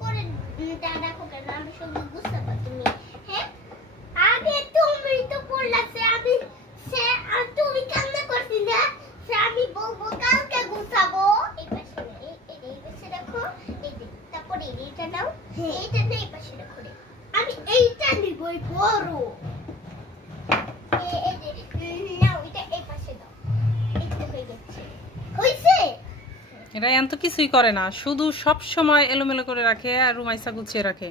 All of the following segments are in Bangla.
করে দেখো কেন আমি সব বুঝতে পারছি তুমি। হ্যাঁ আগে তুমি তো পড়লাছে আমি সে আর তুমি কান্না করছিস না সে আমি বলবো কালকে গুছাবো। এই পাশে এই পাশে রাখো এই যে তারপরে এইটা নাও এইটা না এই পাশে রাখো রে আমি এইটা নিবই বড় এই যে নাও এটা এই পাশে দাও এই তো হয়ে গেছে হইছে। রায়ান তো কিছুই করে না, শুধু সব সময় এলোমেলো করে রাখে আর রুমাইসা গুছিয়ে রাখে।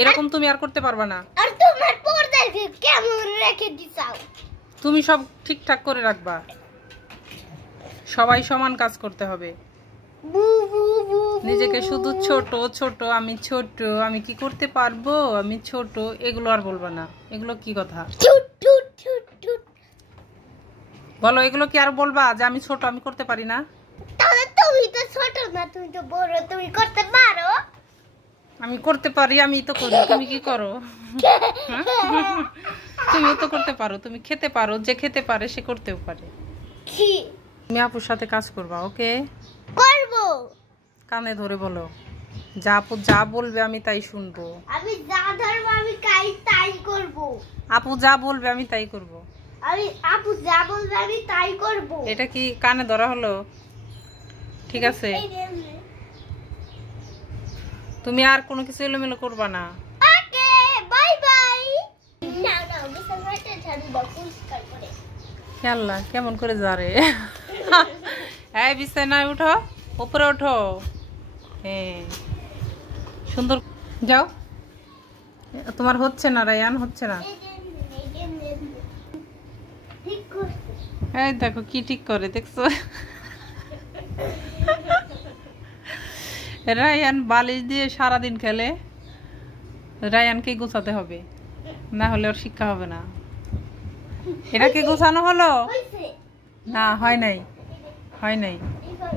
এরকম তুমি আর করতে পারবা না। আর তোমার পর্দা কেমন রেখে দিছাও? তুমি সব ঠিকঠাক করে রাখবা, সবাই সমান কাজ করতে হবে। নিজেকে শুধু ছোট ছোট আমি ছোট আমি কি করতে পারবো আমি ছোট এগুলো আর বলবা না। এগুলো কি কথা বলো? এগুলো কি আর বলবা যে আমি ছোট আমি করতে পারি না? তাহলে তুমি তো ছোট না তুমি তো বড় তুমি করতে পারো। আমি করতে পারি আমি তো করি, তুমি কি করো? তুমি তো করতে পারো, তুমি খেতে পারো, যে খেতে পারে সে করতেও পারে। কি তুমি আপুর সাথে কাজ করবা? ওকে করব। কানে ধরে বলো, যা আপু যা বলবে আমি তাই শুনবো। আমি যা ধরবো আমি তাই করব। আপু যা বলবে আমি তাই করব। আমি আপু যা বলবে আমি তাই করব। এটা কি কানে ধরা হলো? ঠিক আছে, তুমি আর কোনো কিছু এলোমেলো করবা না। Okay bye bye. না না বিছানাটা ঝাড়ু দাও পরিষ্কার করে। আল্লাহ কেমন করে যারে। এই বিছানায় উঠো, উপরে ওঠো। হ্যাঁ সুন্দর যাও। তোমার হচ্ছে না রায়ান, হচ্ছে না। ঠিক করছি। এই দেখো কি ঠিক করে, দেখছো? রায়ান বালিশ দিয়ে সারাদিন খেলে, রায়ানকে গোছাতে হবে, না হলে ওর শিক্ষা হবে না। এটা কি গোছানো হলো? হইছে না হয় নাই, হয় নাই।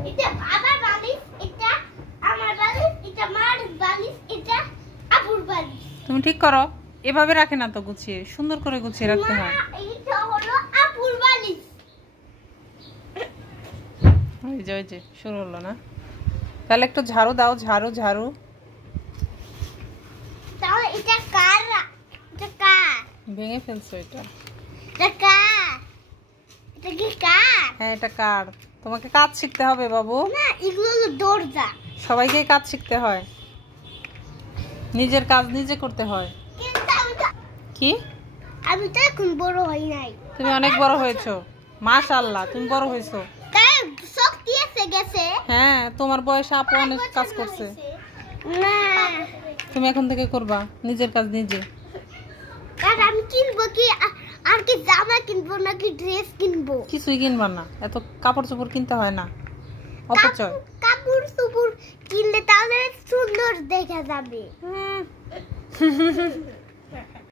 এটা বাবার বালিশ, এটা আমার বালিশ, এটা মার বালিশ, এটা আপুর বালিশ। তুমি ঠিক করো, এভাবে রাখে না তো গুছিয়ে, সুন্দর করে গুছিয়ে রাখতে হয়। না এটা হলো আপুর বালিশ। ওই যে শুরু হলো না? তাহলে একটু ঝাড়ু দাও, ঝাড়ু ঝাড়ু। তাহলে এটা কার? এটা কার? ভেঙে ফেলছো এটা। এটা কার? এটা কি কার? হ্যাঁ এটা কার? তোমাকে কাজ শিখতে হবে বাবু। না এগুলো হলো দরজা। সবাইকে কাজ শিখতে হয়, নিজের কাজ নিজে করতে হয়। কিন্তু কি? আমি তো এখন বড় হই নাই। তুমি অনেক বড় হয়েছো, মাশাআল্লাহ তুমি বড় হয়েছো। তাই শক্তি এসে গেছে। হ্যাঁ তোমার বয়সে আপু অনেক কাজ করছে। না তুমি এখন থেকে করবা নিজের কাজ নিজে। আর আমি কিনবো কি আর কি জামা কিনবো নাকি ড্রেস কিনবো? কিছুই কিনবা না, এত কাপড় চোপড় কিনতে হয় না, অপচয়। কাপড় চোপড় কিনলে তাহলে সুন্দর দেখা যাবে।